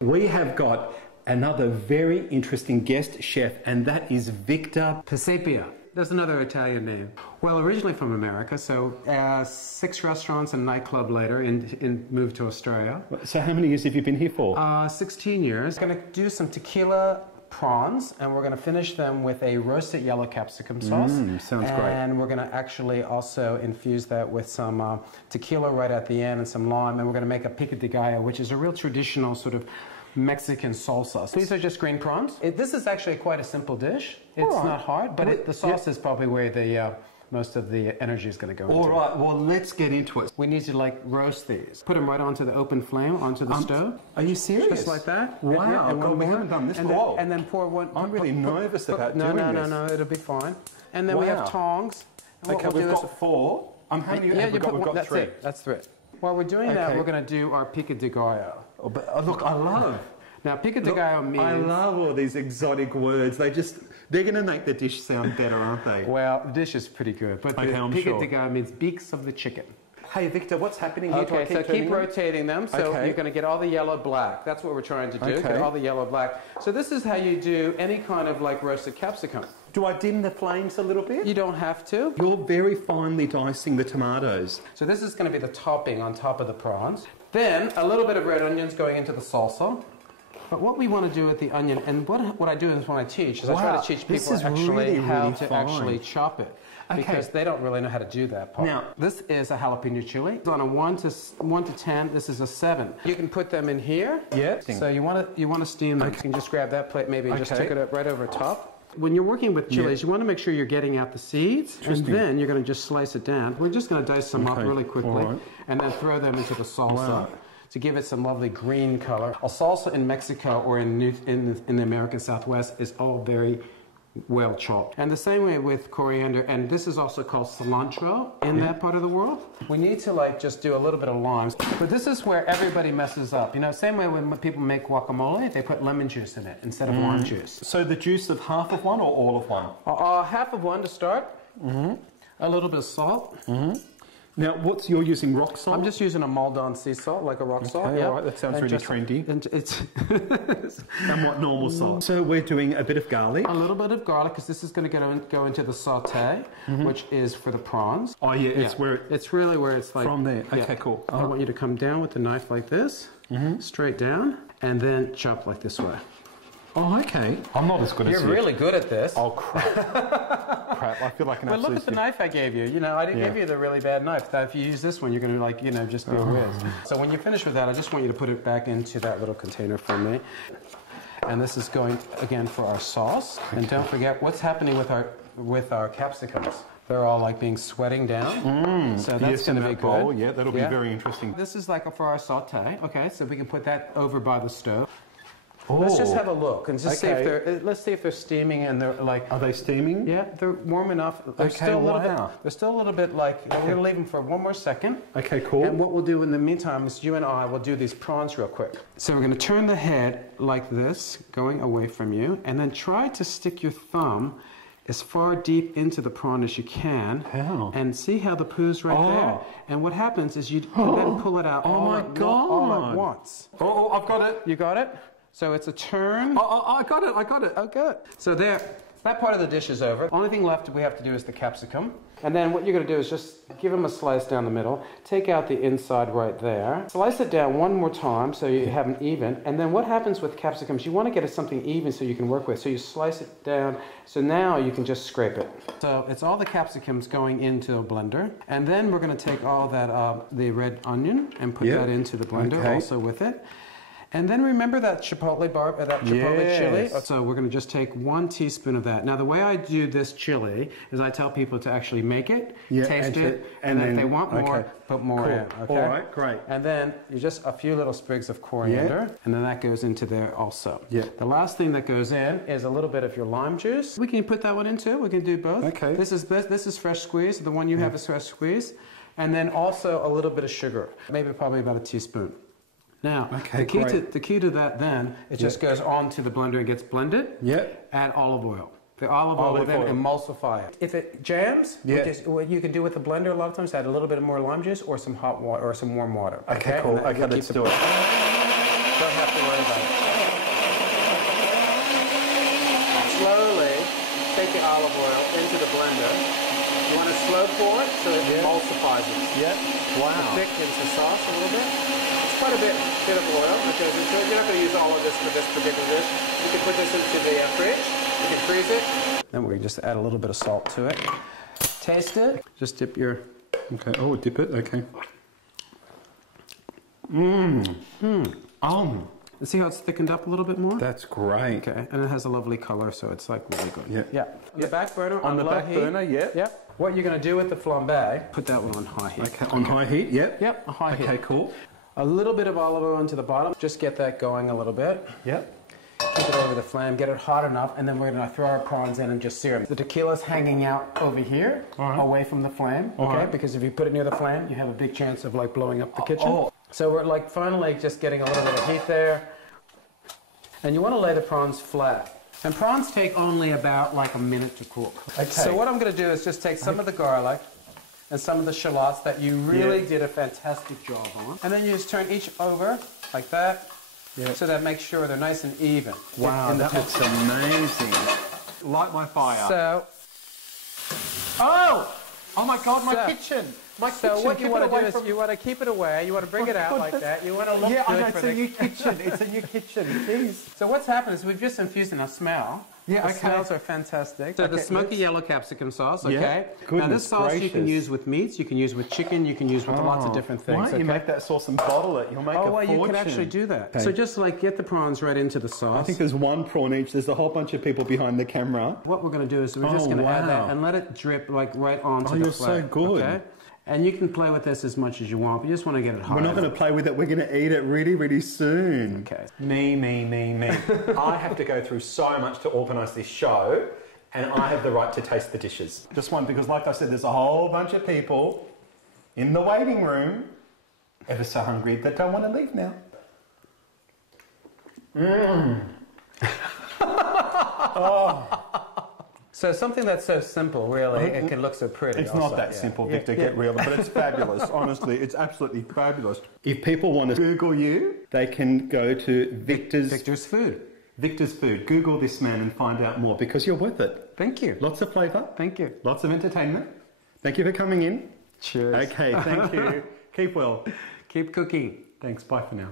We have got another very interesting guest chef, and that is Victor Pisapia. There's another Italian name. Well, originally from America, so 6 restaurants and nightclub later, moved to Australia. So how many years have you been here for? 16 years. Going to do some tequila prawns, and we're going to finish them with a roasted yellow capsicum sauce. Sounds great. And we're going to actually also infuse that with some tequila right at the end and some lime, and we're going to make a Pico de Gallo, which is a real traditional sort of Mexican salsa. These are just green prawns. This is actually quite a simple dish. It's not hard, but the sauce is probably where the most of the energy is going to go into. All right, well, let's get into it. We need to like roast these. Put them right onto the open flame, onto the stove. Are you serious? Just like that. Wow, and we haven't done this before. And then pour one. I'm really nervous about doing this. No, it'll be fine. And then we have tongs. Okay, we've got 4. How many have we got? We've got 3. That's 3. While we're doing that, we're going to do our Pico de Gallo. Oh, but look, I love. Now, Pico de Gallo means... I love all these exotic words. They're going to make the dish sound better, aren't they? Well, the dish is pretty good, but Pico de Gallo means beaks of the chicken. Hey, Victor, what's happening here? Okay, so keep rotating them, so you're going to get all the yellow black. That's what we're trying to do, get all the yellow black. So this is how you do any kind of like roasted capsicum. Do I dim the flames a little bit? You don't have to. You're very finely dicing the tomatoes. So this is going to be the topping on top of the prawns. Then a little bit of red onions going into the salsa. But what we want to do with the onion, and what I do is when I teach, is I try to teach people actually how to actually chop it. Because they don't really know how to do that part. Now, this is a jalapeno chili. On a 1 to 10, this is a 7. You can put them in here. Yeah. So you want to steam them. You can just grab that plate maybe and just stick it up right over top. When you're working with chilies, you want to make sure you're getting out the seeds, and then you're going to just slice it down. We're just going to dice them up really quickly, and then throw them into the salsa. To give it some lovely green color. A salsa in Mexico or in the American Southwest is all very well chopped. And the same way with coriander, and this is also called cilantro in that part of the world. We need to like just do a little bit of limes. But this is where everybody messes up. You know, same way when people make guacamole, they put lemon juice in it instead of lime juice. So the juice of half of one or all of one? Half of one to start. A little bit of salt. Now, you're using rock salt? I'm just using a Maldon sea salt, like a rock salt. All right, that sounds really trendy. And it's and what normal salt? So we're doing a bit of garlic. A little bit of garlic, because this is going to go into the sauté, which is for the prawns. Oh yeah, it's really where it's like from there. Okay, cool. I want you to come down with the knife like this, straight down, and then chop like this way. Oh, okay. I'm not as good as you. You're really good at this. Oh, crap. Crap, I feel like an absolute... But look at the knife I gave you. You know, I didn't give you the really bad knife. If you use this one, you're going to, like, you know, just be a whiz. So when you finish with that, I just want you to put it back into that little container for me. And this is going, again, for our sauce. And don't forget what's happening with our capsicums. They're all like being sweating down. So that's going to be good. Yeah, that'll be very interesting. This is like for our sauté. Okay, so we can put that over by the stove. Let's just have a look and just see if they're. Let's see if they're steaming and they're like. Are they steaming? Yeah, they're warm enough. They're still a little bit. They're still a little bit like. We're going to leave them for one more second. Okay, cool. And what we'll do in the meantime is you and I will do these prawns real quick. So we're going to turn the head like this, going away from you, and then try to stick your thumb as far deep into the prawn as you can. How? And see how the poo's right there. And what happens is you then pull it out all at once. Oh, I've got it. You got it? So it's a turn. I got it. Oh, good. So there, that part of the dish is over. Only thing left we have to do is the capsicum. And then what you're going to do is just give them a slice down the middle. Take out the inside right there. Slice it down one more time so you have an even. And then what happens with capsicums, you want to get it something even so you can work with. So you slice it down. So now you can just scrape it. So it's all the capsicums going into a blender. And then we're going to take all that, the red onion and put that into the blender also with it. And then remember that chipotle chili? So we're going to just take 1 teaspoon of that. Now the way I do this chili is I tell people to actually make it, taste it, and then if they want more, put more in. Okay? All right, great. And then you just a few little sprigs of coriander, and then that goes into there also. The last thing that goes in is a little bit of your lime juice. We can put that one in too. We can do both. Okay. This is fresh squeeze. The one you have is fresh squeeze. And then also a little bit of sugar, maybe probably about a teaspoon. Now, Okay, the key to that then, it just goes on to the blender and gets blended. Yep. Add olive oil. The olive oil will then emulsify it. If it jams, what you can do with the blender a lot of times, add a little bit more lime juice or some hot water or some warm water. Okay, cool. Okay, let's do it. Don't have to worry about it. Slowly take the olive oil into the blender. You want to slow pour it so it emulsifies it. Yep. Wow. Thickens the sauce a little bit. It's quite a bit of oil that goes into it. You're not going to use all of this for this particular dish. You can put this into the fridge. You can freeze it. Then we can just add a little bit of salt to it. Taste it. Just dip your... Okay. Oh, dip it. Okay. See how it's thickened up a little bit more? That's great. Okay, and it has a lovely color, so it's like really good. Yeah. Yeah. On the back burner, on the back burner, yeah. Yep. What you're going to do with the flambe, put that one on high heat. Okay, on high heat, yep. Yep, high heat. Okay, cool. A little bit of olive oil into the bottom, just get that going a little bit. Yep. Keep it over the flame, get it hot enough, and then we're going to throw our prawns in and just sear them. The tequila's hanging out over here, away from the flame, okay? Because if you put it near the flame, you have a big chance of like blowing up the kitchen. So we're like finally just getting a little bit of heat there. And you want to lay the prawns flat. And prawns take only about like a minute to cook. Okay. So what I'm going to do is just take some of the garlic and some of the shallots that you really did a fantastic job on. And then you just turn each over like that. Yeah. So that makes sure they're nice and even. Wow, that looks amazing. Light my fire. So... Oh my God, my kitchen. So what you want to do is you want to keep it away, you want to bring it out like that, you want to look good for it's a new kitchen, it's a new kitchen, jeez. So what's happened is we've just infused in a smell. Yeah, the smells are fantastic. So the smoky yellow capsicum sauce, okay? Yeah. Now this sauce you can use with meats, you can use with chicken, you can use with lots of different things. Why don't you make that sauce and bottle it? You'll make a fortune. You can actually do that. Okay. So just like get the prawns right into the sauce. I think there's one prawn each. There's a whole bunch of people behind the camera. What we're going to do is we're just going to add that and let it drip like right onto the flame. Oh, you're so good. Okay? And you can play with this as much as you want, but you just want to get it hot. We're not going to play with it, we're going to eat it really, really soon. Okay. Me. I have to go through so much to organise this show, and I have the right to taste the dishes. Just one, because like I said, there's a whole bunch of people in the waiting room, ever so hungry, that don't want to leave now. So something that's so simple, really, it can look so pretty. It's not that simple, Victor, get real, but it's fabulous. Honestly, it's absolutely fabulous. If people want to Google you, they can go to Victor's Food. Victor's Food. Google this man and find out more, because you're worth it. Thank you. Lots of flavour. Thank you. Lots of entertainment. Thank you for coming in. Cheers. Okay, thank you. Keep well. Keep cooking. Thanks, bye for now.